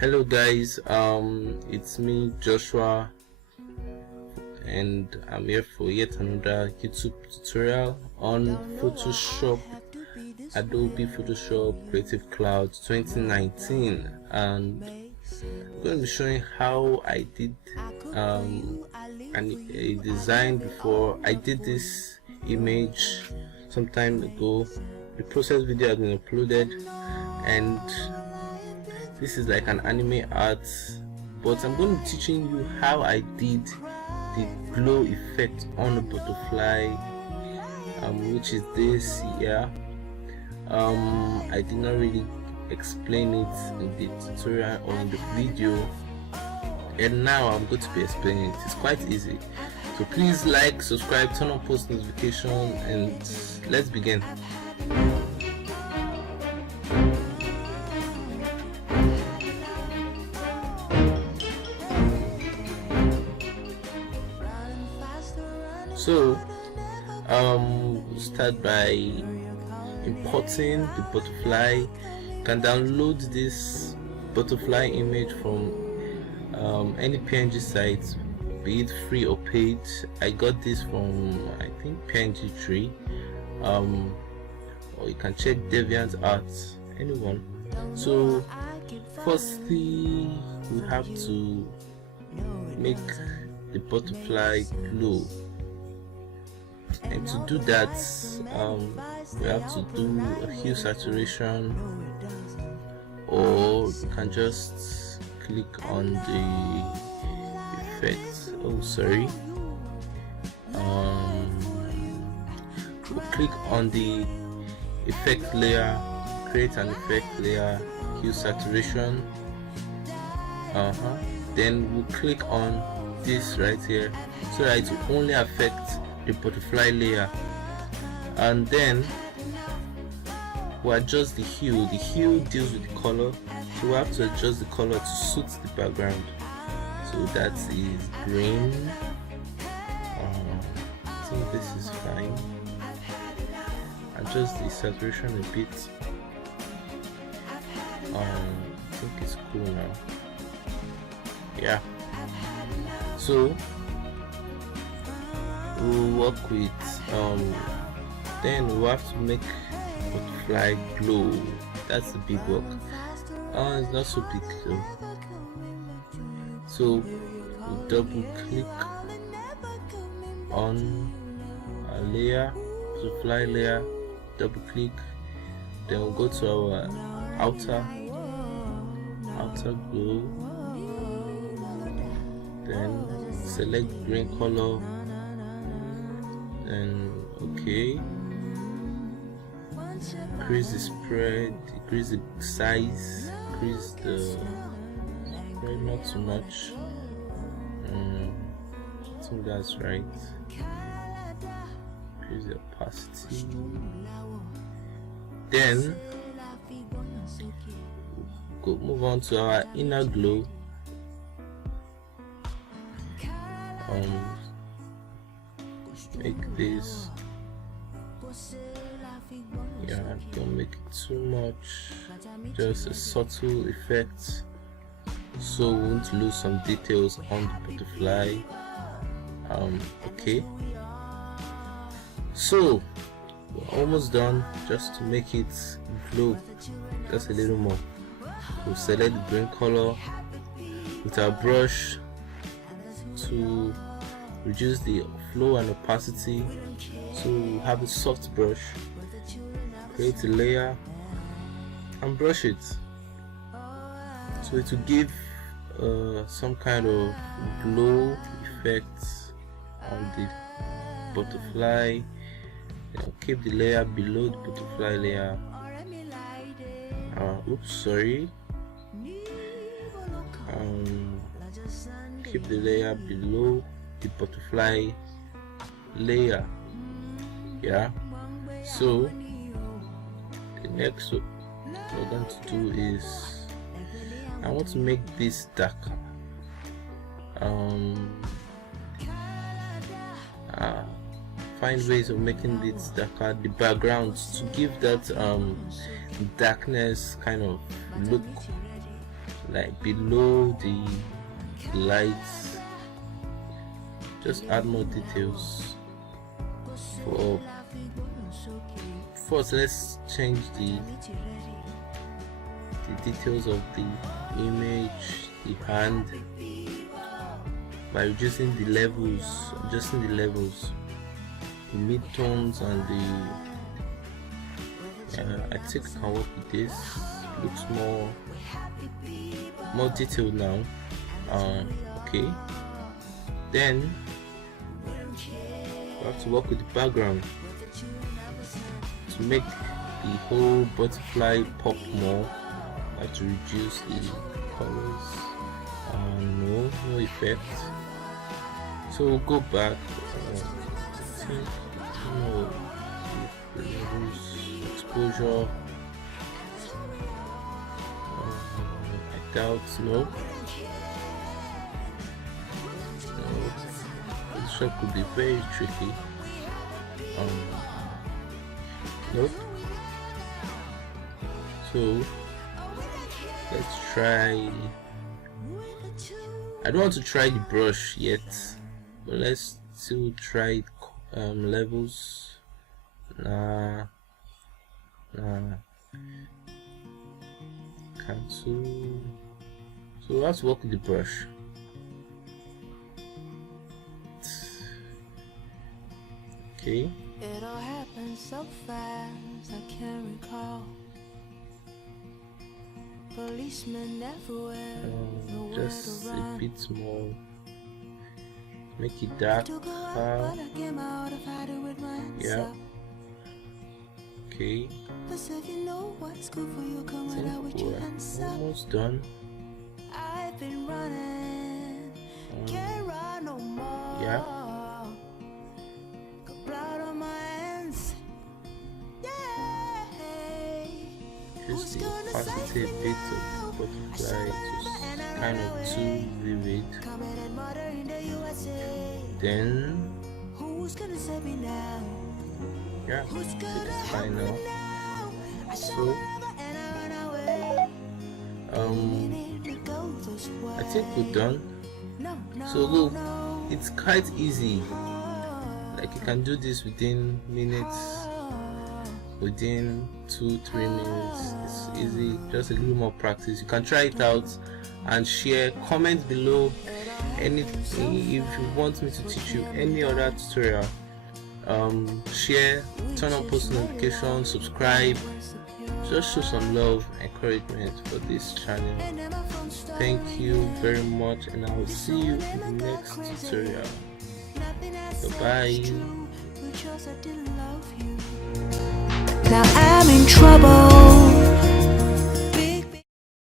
Hello guys, it's me Joshua, and I'm here for yet another YouTube tutorial on Photoshop, Adobe Photoshop Creative Cloud 2019, and I'm going to be showing how I did a design before. I did this image some time ago. The process video has been uploaded, and this is like an anime art, but I'm going to be teaching you how I did the glow effect on the butterfly, which is this here. I did not really explain it in the tutorial or in the video, and now I'm going to be explaining it. It's quite easy, so please like, subscribe, turn on post notification, and let's begin. So start by importing the butterfly. You can download this butterfly image from any PNG site, be it free or paid. I got this from, I think, PNG Tree, or you can check DeviantArt, anyone. So firstly, we have to make the butterfly glow. And to do that, we have to do a hue saturation, or you can just click on the effect. Oh, sorry. We'll click on the effect layer, create an effect layer, hue saturation. Then we'll click on this right here, so that it will only affect the butterfly layer, and then we'll adjust the hue. The hue deals with the color, so we have to adjust the color to suit the background. So that is green. I think this is fine. Adjust the saturation a bit. I think it's cool now. Yeah. So we'll work with then we'll have to make butterfly glow. That's the big work. It's not so big though. So we'll double click on a layer, butterfly layer, double click, then we'll go to our outer glow, then select green color, and okay, increase the spread, decrease the size, increase the spread, not too much. I think that's right. Increase the opacity. Then move on to our inner glow. Make this, yeah, don't make it too much, just a subtle effect, so we won't lose some details on the butterfly. Okay, so we're almost done. Just to make it glow just a little more, we'll select the green color with our brush to reduce the flow and opacity. So we have a soft brush, create a layer and brush it, so it will give some kind of glow effect on the butterfly. Keep the layer below the butterfly layer. Oops, sorry. Keep the layer below the butterfly layer. Yeah, so the next what we're going to do is, I want to make this darker. Find ways of making it darker, the background, to give that darkness kind of look. like below the lights, just add more details. For first, let's change the details of the image, the hand, by reducing the levels, adjusting the levels, the midtones, and the I think I can work with this. Looks more detailed now. Okay, then we have to work with the background to make the whole butterfly pop more. I have to reduce the colors. No effect. So we'll go back. Exposure. I doubt. No. This shot could be very tricky. Nope. So let's try. I don't want to try the brush yet, but let's still try levels. Cancel. So let's work with the brush. Okay. It all happened so fast, I can't recall. Policemen everywhere, just a bit more. Make it dark. Yeah. Okay. I think we're almost done. I've been running, can't run no more. Yeah. Got blood on my hands. Yeah. Just the opacity bit of butterfly, just kind of too vivid. Then yeah, it's fine now. So I think we're done. So look, it's quite easy. Like you can do this within minutes, within 2-3 minutes. It's easy, just a little more practice. You can try it out and share. Comment below anything if you want me to teach you any other tutorial. Share, turn on post notifications, subscribe. Just show some love, encouragement for this channel. Thank you very much, and I will see you in the next tutorial. Bye. Now I'm in trouble.